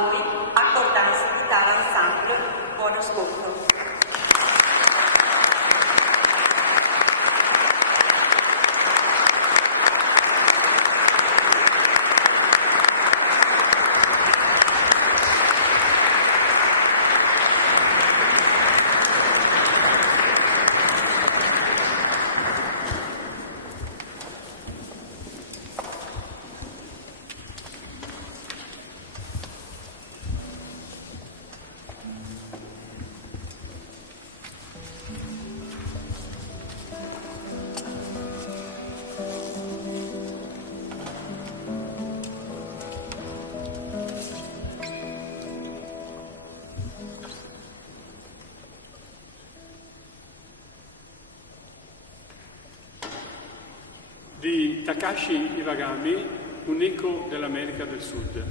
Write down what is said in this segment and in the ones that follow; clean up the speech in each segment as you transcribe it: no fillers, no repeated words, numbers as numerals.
voi Accordance Guitar Ensemble. Buon ascolto. Di Takashi Iwagami, un eco dell'America del Sud.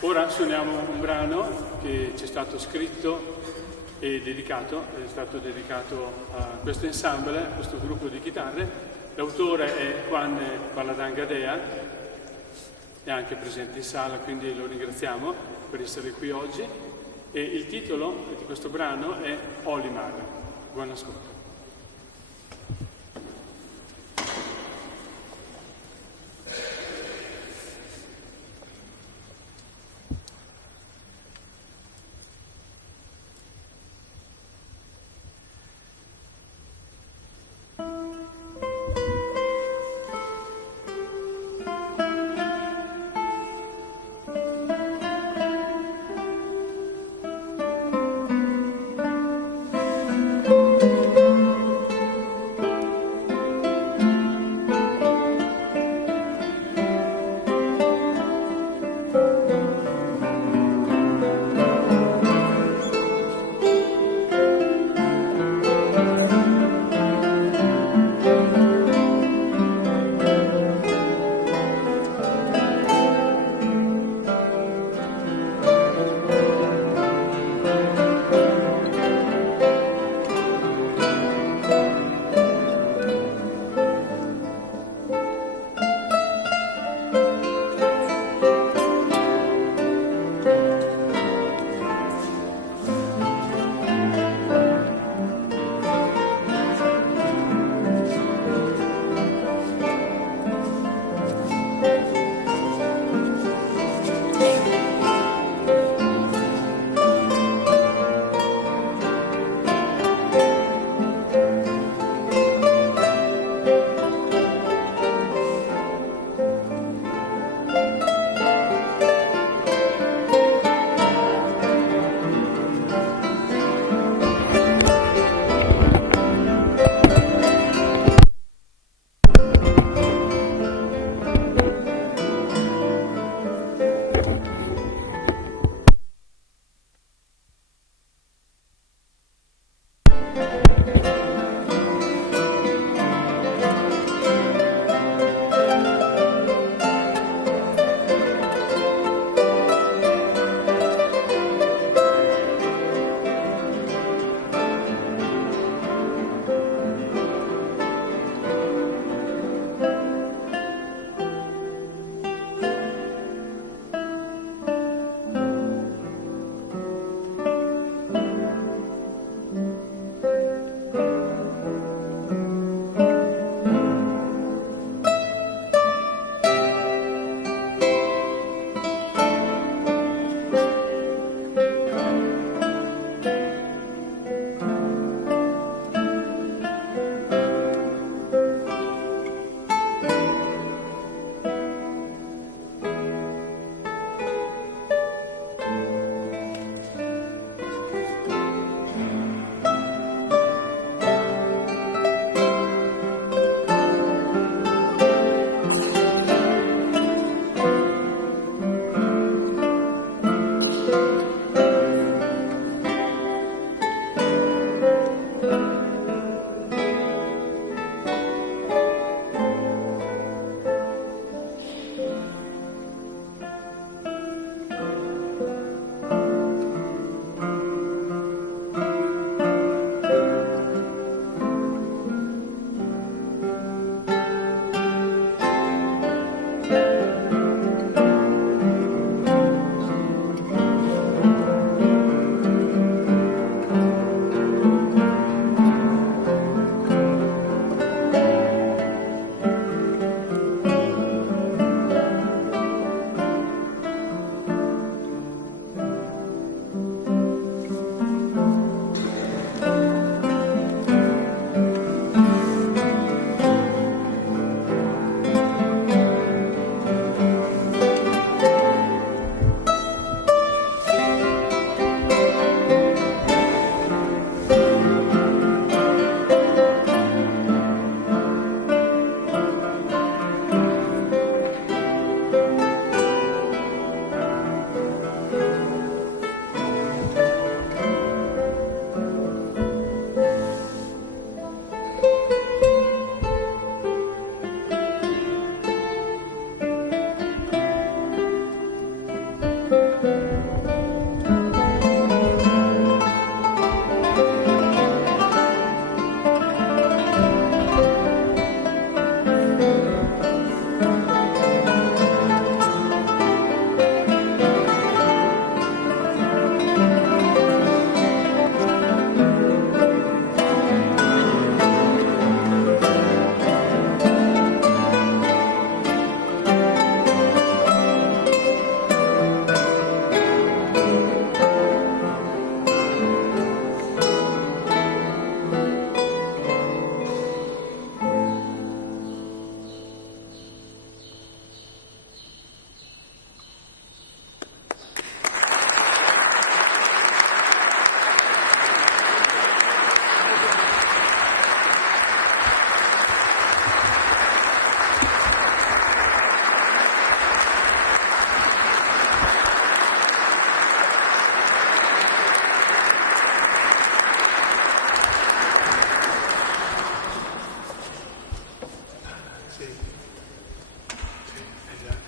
Ora suoniamo un brano che ci è stato scritto e dedicato, è stato dedicato a questo ensemble, a questo gruppo di chitarre, L'autore è Juan Paladán Gadea, è anche presente in sala, quindi lo ringraziamo per essere qui oggi. E il titolo di questo brano è Olimar. Buon ascolto.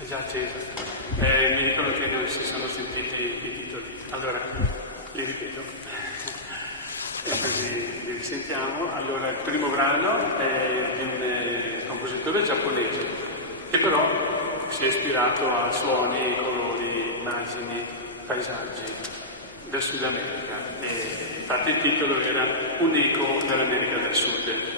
già acceso. Mi dicono che non si sono sentiti i titoli. Allora, li ripeto. E così li risentiamo. Allora, il primo brano è di un compositore giapponese, che però si è ispirato a suoni, colori, immagini, paesaggi del Sud America. E infatti il titolo era Un eco dell'America del Sud.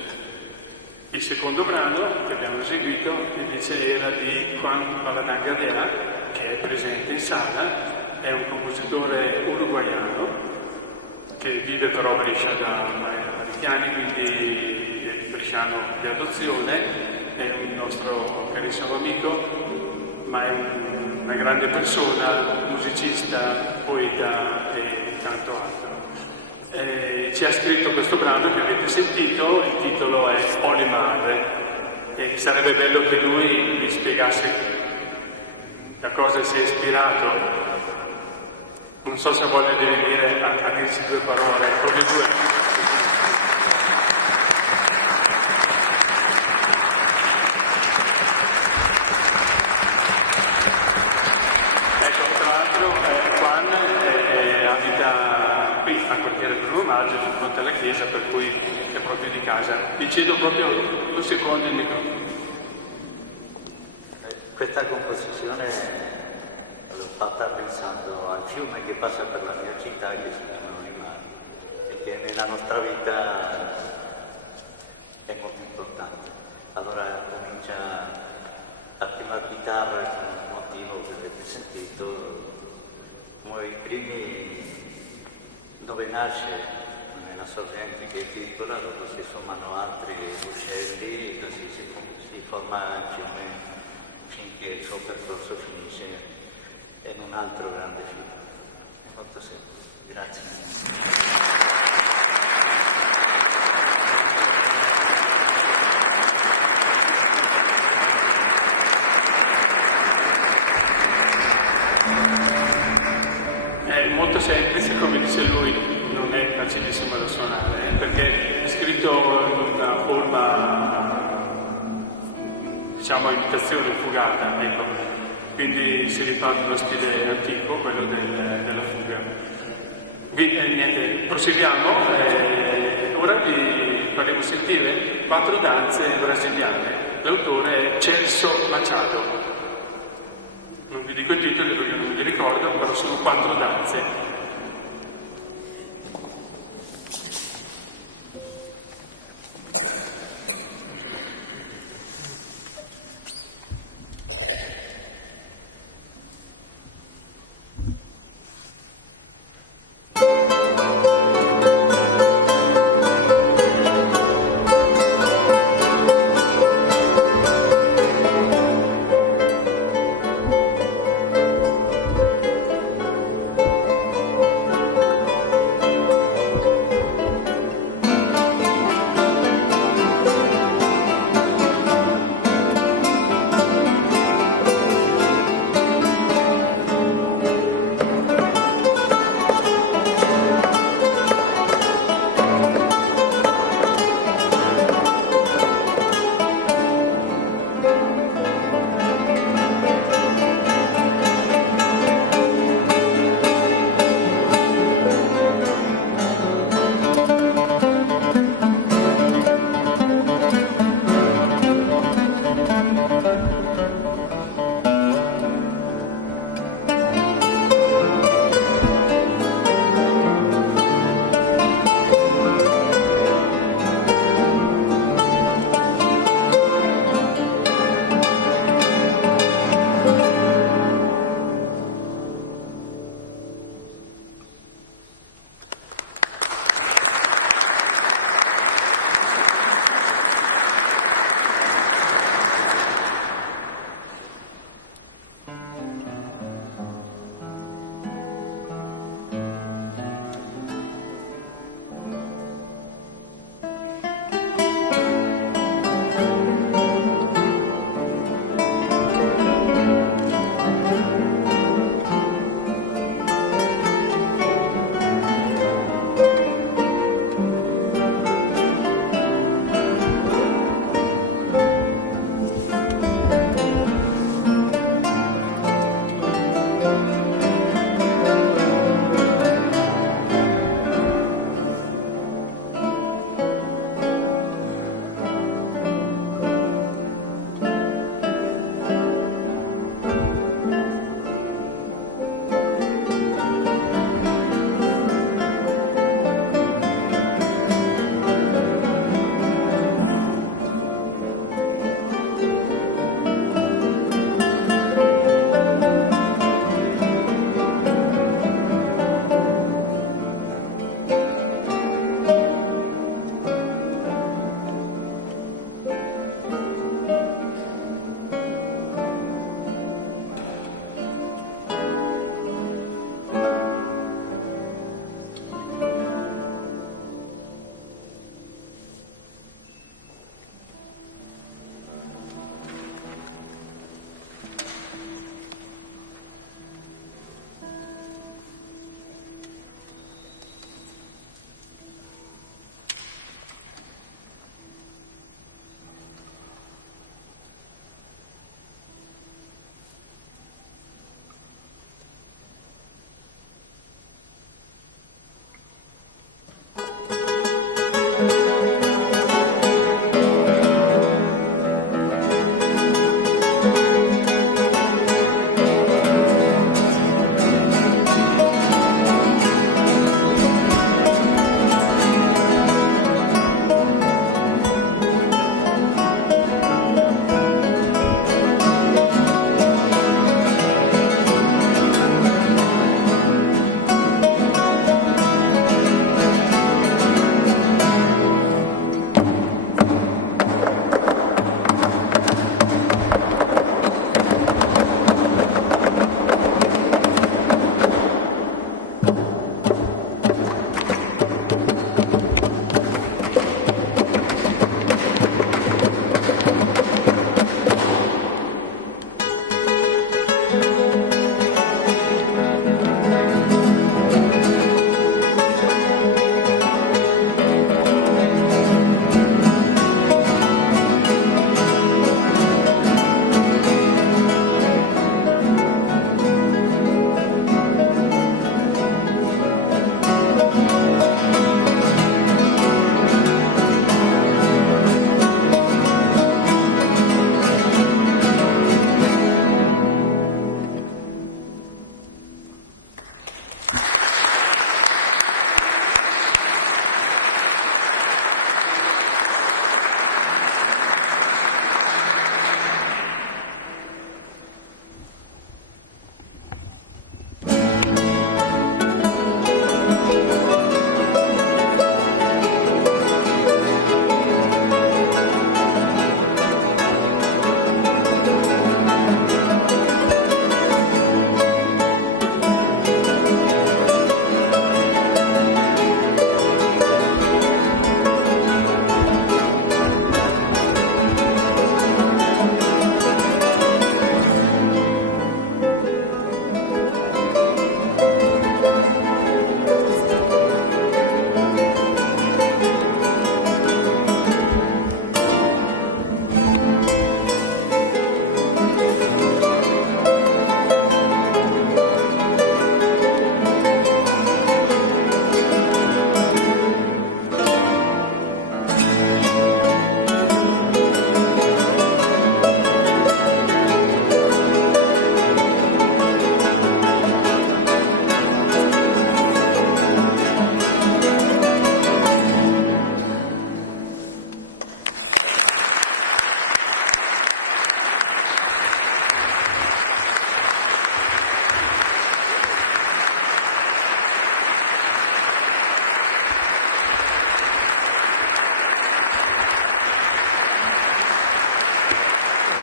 Il secondo brano che abbiamo eseguito invece era di Juan Baladangadea, che è presente in sala, è un compositore uruguaiano che vive però a Brescia da parecchi anni, quindi è bresciano di adozione, è un nostro carissimo amico, ma è una grande persona, musicista, poeta e tanto altro. Ci ha scritto questo brano che avete sentito, il titolo è Olimar, e sarebbe bello che lui vi spiegasse da cosa si è ispirato. Non so se voglia di venire a dirci due parole, proprio due. Ecco, tra l'altro Juan abita qui a quartiere Bruno Maggio, di fronte alla chiesa, per cui è proprio di casa. Vi cedo proprio un secondo il microfono. Questa composizione l'ho fatta pensando al fiume che passa per la mia città, che si chiama Olimar, e che nella nostra vita è molto importante. Allora comincia la prima chitarra con un motivo che avete sentito, come i primi dove nasce nella sorgente che è piccola, dopo si sommano altri uccelli e così si forma il fiume finché il suo percorso finisce in un altro grande fiume. È molto semplice. Grazie. È molto semplice, come dice lui, non è facilissimo da suonare, perché è scritto in una forma, diciamo, a imitazione fugata, ecco. Quindi si riparte uno stile antico, quello della fuga. Quindi niente, proseguiamo. Ora vi faremo sentire 4 danze brasiliane. L'autore è Celso Machado. Non vi dico i titoli perché non me li ricordo, però sono 4 danze.